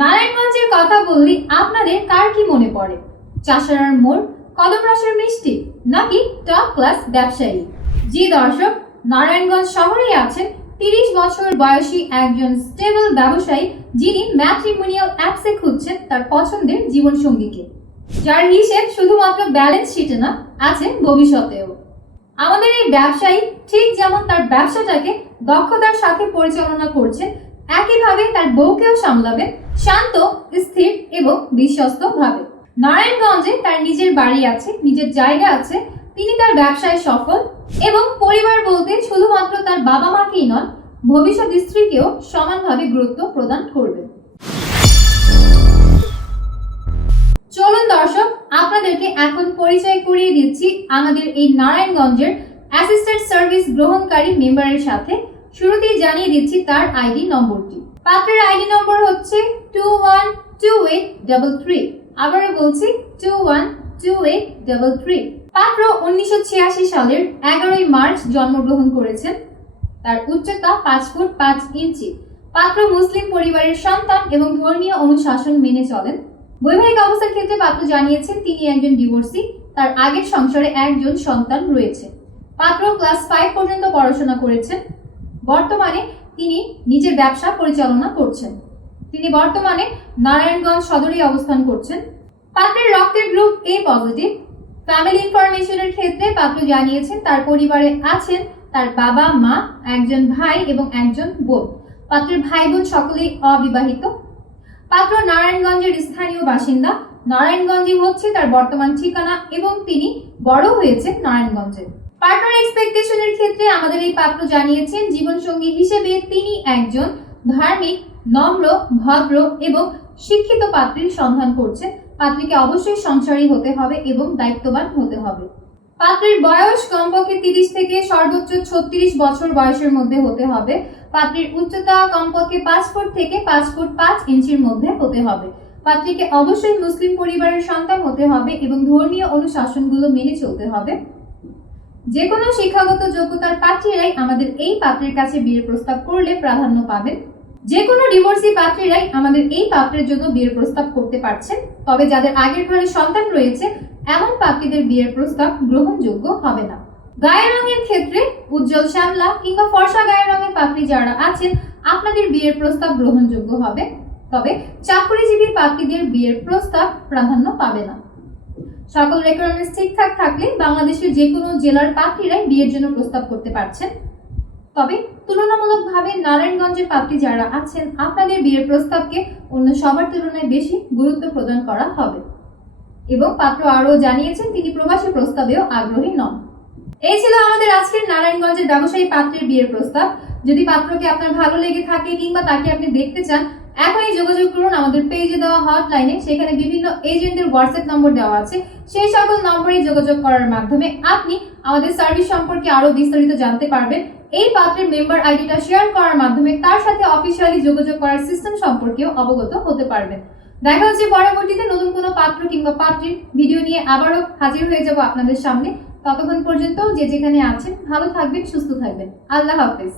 নারায়ণগঞ্জের কথা বললে আপনাদের কার কি মনে পড়ে? চাষারার মোড়, কদম রসের মিষ্টি, নাকি টপ ক্লাস ব্যবসায়ী? জি দর্শক, নারায়ণগঞ্জ শহরেই আছেন তিরিশ বছর বয়সী একজন স্টেবল ব্যবসায়ী যিনি ম্যাট্রিমোনিয়াল অ্যাপসে খুঁজছেন তার পছন্দের জীবনসঙ্গীকে। যার হিসেব শুধুমাত্র ব্যালেন্স শিটে না, আছে ভবিষ্যতেও। আমাদের এই ব্যবসায়ী ঠিক যেমন তার ব্যবসাটাকে দক্ষতার সাথে পরিচালনা করছেন একইভাবে তার বউকেও সামলাবেন শান্ত, স্থির এবং বিশ্বস্ত ভাবে। নারায়ণগঞ্জে তার নিজের বাড়ি আছে, নিজের জায়গা আছে, তিনি তার ব্যবসায় সফল এবং পরিবার বলতে শুধুমাত্র তার বাবা মাকেই নন, ভবিষ্যৎ স্ত্রীকেও সমানভাবে গুরুত্ব প্রদান করবেন। চলুন দর্শক, আপনাদেরকে এখন পরিচয় করিয়ে দিচ্ছি আমাদের এই নারায়ণগঞ্জের অ্যাসিস্ট্যান্ট সার্ভিস গ্রহণকারী মেম্বারের সাথে। শুরুতেই জানিয়ে দিচ্ছি তার আইডি নম্বরটি। পাত্রের আইডি নম্বর হচ্ছে two one two eight double three আবারও বলছি two one two eight double three পাত্র উনিশশো ছিয়াশি সালের এগারোই মার্চ জন্মগ্রহণ করেছেন। তার উচ্চতা পাঁচ ফুট পাঁচ ইঞ্চি। পাত্র মুসলিম পরিবারের সন্তান এবং ধর্মীয় অনুশাসন মেনে চলেন। বৈবাহিক অবস্থার ক্ষেত্রে পাত্র জানিয়েছেন, তিনি একজন ডিভোর্সি তার আগের সংসারে একজন সন্তান রয়েছে। পাত্র ক্লাস ফাইভ পর্যন্ত পড়াশোনা করেছেন। বর্তমানে তিনি নিজের ব্যবসা পরিচালনা করছেন। তিনি বর্তমানে নারায়ণগঞ্জ সদরে অবস্থান করছেন। পাত্রের রক্তের গ্রুপ এ পজিটিভ ফ্যামিলি ইনফরমেশনের ক্ষেত্রে পাত্র জানিয়েছেন, তার পরিবারে আছেন তার বাবা, মা, একজন ভাই এবং একজন বোন। পাত্রের ভাই বোন সকলেই অবিবাহিত। পাত্র নারায়ণগঞ্জের স্থানীয় বাসিন্দা। নারায়ণগঞ্জই হচ্ছে তার বর্তমান ঠিকানা এবং তিনি বড় হয়েছে নারায়ণগঞ্জে। পার্টনার এক্সপেকটেশনের ক্ষেত্রে আমাদের এই পাত্র জানিয়েছেন, জীবনসঙ্গী হিসেবে তিনি একজন ধার্মিক, নম্র, ভদ্র এবং শিক্ষিত পাত্রীর সন্ধান করছেন। পাত্রীকে অবশ্যই সংসারী হতে হবে এবং দায়িত্ববান হতে হবে। পাত্রের বয়স কমপক্ষে তিরিশ থেকে সর্বোচ্চ ছত্রিশ বছর বয়সের মধ্যে হতে হবে। পাত্রীর উচ্চতা কমপক্ষে পাঁচ ফুট থেকে পাঁচ ফুট পাঁচ ইঞ্চির মধ্যে হতে হবে। পাত্রীকে অবশ্যই মুসলিম পরিবারের সন্তান হতে হবে এবং ধর্মীয় অনুশাসনগুলো মেনে চলতে হবে। যে কোনো শিক্ষাগত যোগ্যতার পাত্রীরাই আমাদের এই পাত্রের কাছে বিয়ের প্রস্তাব করলে প্রাধান্য পাবেন। যে কোনো ডিভোর্সি পাত্রীরাই আমাদের এই পাত্রের জন্য বিয়ের প্রস্তাব করতে পারছেন। তবে যাদের আগের ঘরে সন্তান রয়েছে, এমন পাত্রীদের বিয়ের প্রস্তাব গ্রহণযোগ্য হবে না। গায়ের রঙের ক্ষেত্রে উজ্জ্বল শ্যামলা কিংবা ফর্সা গায়ের রঙের পাত্রী যারা আছেন, আপনাদের বিয়ের প্রস্তাব গ্রহণযোগ্য হবে। তবে চাকরিজীবী পাত্রীদের বিয়ের প্রস্তাব প্রাধান্য পাবে না। সকল রেকোয়ারমেন্টস ঠিকঠাক থাকলে বাংলাদেশের যে কোনো জেলার পাত্রীরাই বিয়ের জন্য প্রস্তাব করতে পারছেন। তবে তুলনামূলকভাবে নারায়ণগঞ্জের পাত্রী যারা আছেন, আপনাদের বিয়ের প্রস্তাবকে অন্য সবার তুলনায় বেশি গুরুত্ব প্রদান করা হবে। এবং পাত্র আরও জানিয়েছেন, তিনি প্রবাসী প্রস্তাবেও আগ্রহী নন। এই ছিল আমাদের আজকের নারায়ণগঞ্জের ব্যবসায়ী পাত্রের বিয়ের প্রস্তাব। যদি পাত্রকে আপনার ভালো লেগে থাকে কিংবা তাকে আপনি দেখতে চান এখনই যোগাযোগ করুন, আমাদের পেজে দেওয়া হটলাইনে সেখানে বিভিন্ন এজেন্টদের হোয়াটসঅ্যাপ নম্বর দেওয়া আছে। সেই সকল নম্বরে যোগাযোগ করার মাধ্যমে আপনি আমাদের সার্ভিস সম্পর্কে আরও বিস্তারিত জানতে পারবেন। এই পাত্রের মেম্বার আইডিটা শেয়ার করার মাধ্যমে তার সাথে অফিসিয়ালি যোগাযোগ করার সিস্টেম সম্পর্কেও অবগত হতে পারবেন। দেখা হচ্ছে পরবর্তীতে নতুন কোনো পাত্র কিংবা পাত্রীর ভিডিও নিয়ে আবারও হাজির হয়ে যাব আপনাদের সামনে। ততক্ষণ পর্যন্ত যে যেখানে আছেন, ভালো থাকবেন, সুস্থ থাকবেন। আল্লাহ হাফেজ।